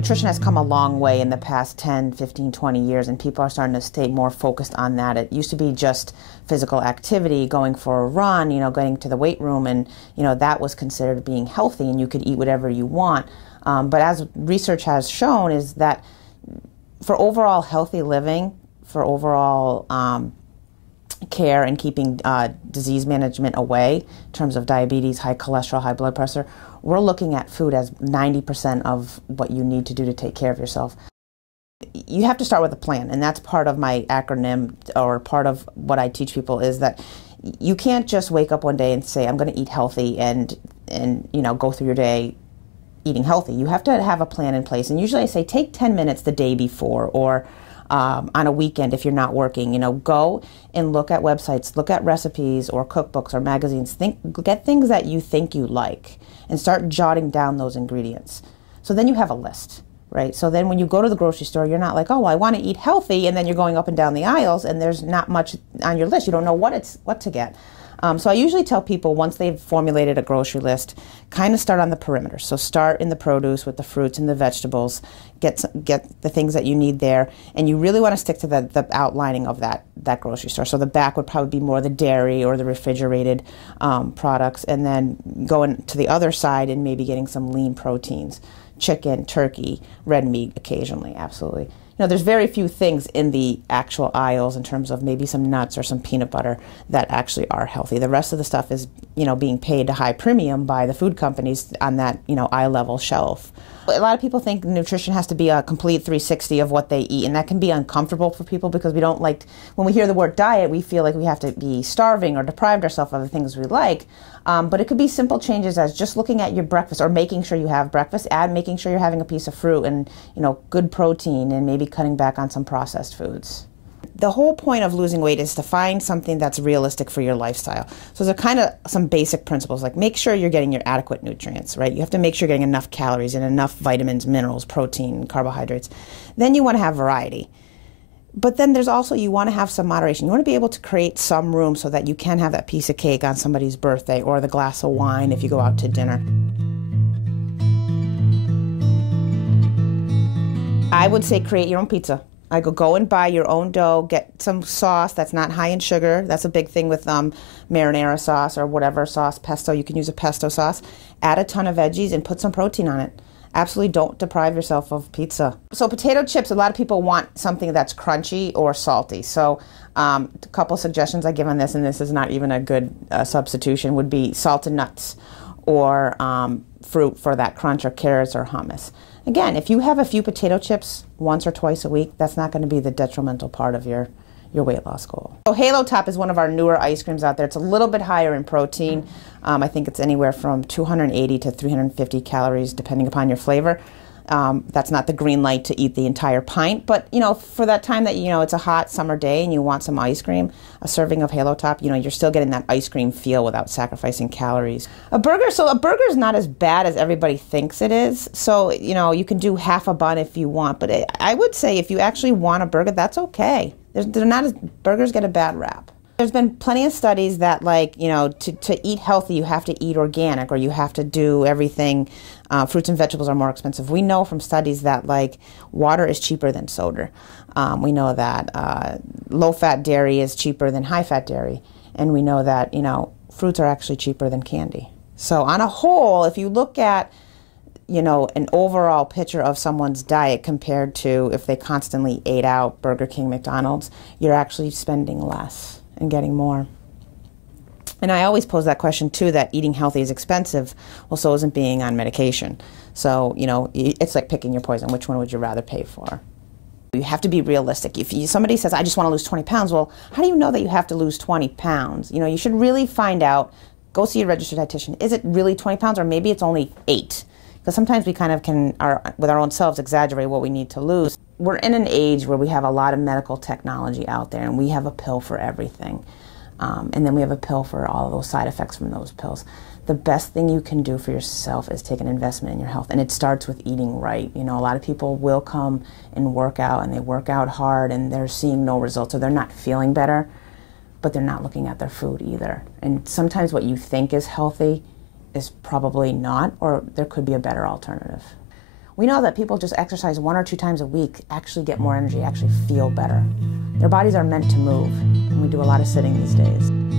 Nutrition has come a long way in the past 10, 15, 20 years, and people are starting to stay more focused on that. It used to be just physical activity, going for a run, getting to the weight room, and, that was considered being healthy, and you could eat whatever you want. But as research has shown is that for overall healthy living, for overall care and keeping disease management away in terms of diabetes, high cholesterol, high blood pressure, we're looking at food as 90% of what you need to do to take care of yourself. You have to start with a plan, and that's part of my acronym, or part of what I teach people, is that you can't just wake up one day and say, I'm going to eat healthy and go through your day eating healthy. You have to have a plan in place. And usually I say take 10 minutes the day before, or on a weekend if you're not working. Go and look at websites, look at recipes or cookbooks or magazines. Get things that you think you like and start jotting down those ingredients. So then you have a list, right? So then when you go to the grocery store, you're not like, oh, I want to eat healthy, and then you're going up and down the aisles and there's not much on your list. You don't know what to get. So I usually tell people, once they've formulated a grocery list, kind of start on the perimeter. So start in the produce with the fruits and the vegetables, get the things that you need there, and you really want to stick to the outlining of that grocery store. So the back would probably be more the dairy or the refrigerated products, and then going to the other side and maybe getting some lean proteins, chicken, turkey, red meat occasionally, absolutely. There's very few things in the actual aisles in terms of maybe some nuts or some peanut butter that actually are healthy. The rest of the stuff is, being paid a high premium by the food companies on that, eye level shelf. A lot of people think nutrition has to be a complete 360 of what they eat, and that can be uncomfortable for people because we don't like, when we hear the word diet, we feel like we have to be starving or deprived ourselves of the things we like. But it could be simple changes as just looking at your breakfast, or making sure you have breakfast, making sure you're having a piece of fruit and, good protein, and maybe cutting back on some processed foods. The whole point of losing weight is to find something that's realistic for your lifestyle. So there's kind of some basic principles, like make sure you're getting your adequate nutrients, right? You have to make sure you're getting enough calories and enough vitamins, minerals, protein, carbohydrates. Then you want to have variety. But then there's also, you want to have some moderation. You want to be able to create some room so that you can have that piece of cake on somebody's birthday, or the glass of wine if you go out to dinner. I would say create your own pizza. I go and buy your own dough, get some sauce that's not high in sugar. That's a big thing with marinara sauce or whatever sauce, pesto. You can use a pesto sauce. Add a ton of veggies and put some protein on it. Absolutely don't deprive yourself of pizza. So potato chips, a lot of people want something that's crunchy or salty. So a couple suggestions I give on this, and this is not even a good substitution, would be salted nuts or fruit for that crunch, or carrots or hummus. Again, if you have a few potato chips once or twice a week, that's not going to be the detrimental part of your weight loss goal. So Halo Top is one of our newer ice creams out there. It's a little bit higher in protein. I think it's anywhere from 280 to 350 calories depending upon your flavor. That's not the green light to eat the entire pint, but for that time that it's a hot summer day and you want some ice cream, a serving of Halo Top, you're still getting that ice cream feel without sacrificing calories. A burger is not as bad as everybody thinks it is. So you can do half a bun if you want, but I would say if you actually want a burger, that's okay. Burgers get a bad rap. There's been plenty of studies that, to eat healthy, you have to eat organic, or you have to do everything. Fruits and vegetables are more expensive. We know from studies that, water is cheaper than soda. We know that low-fat dairy is cheaper than high-fat dairy. And we know that, fruits are actually cheaper than candy. So on a whole, if you look at an overall picture of someone's diet compared to if they constantly ate out Burger King, McDonald's, you're actually spending less and getting more. And I always pose that question too, that eating healthy is expensive. Well, so isn't being on medication. So, it's like picking your poison. Which one would you rather pay for? You have to be realistic. If somebody says, I just want to lose 20 pounds, well, how do you know that you have to lose 20 pounds? You should really find out, go see a registered dietitian. Is it really 20 pounds, or maybe it's only 8? Because sometimes we kind of with our own selves, exaggerate what we need to lose. We're in an age where we have a lot of medical technology out there, and we have a pill for everything. And then we have a pill for all of those side effects from those pills. The best thing you can do for yourself is take an investment in your health, and it starts with eating right. A lot of people will come and work out, and they work out hard, and they're seeing no results, or they're not feeling better, but they're not looking at their food either. And sometimes what you think is healthy is probably not, or there could be a better alternative. We know that people just exercise 1 or 2 times a week actually get more energy, actually feel better. Their bodies are meant to move, and we do a lot of sitting these days.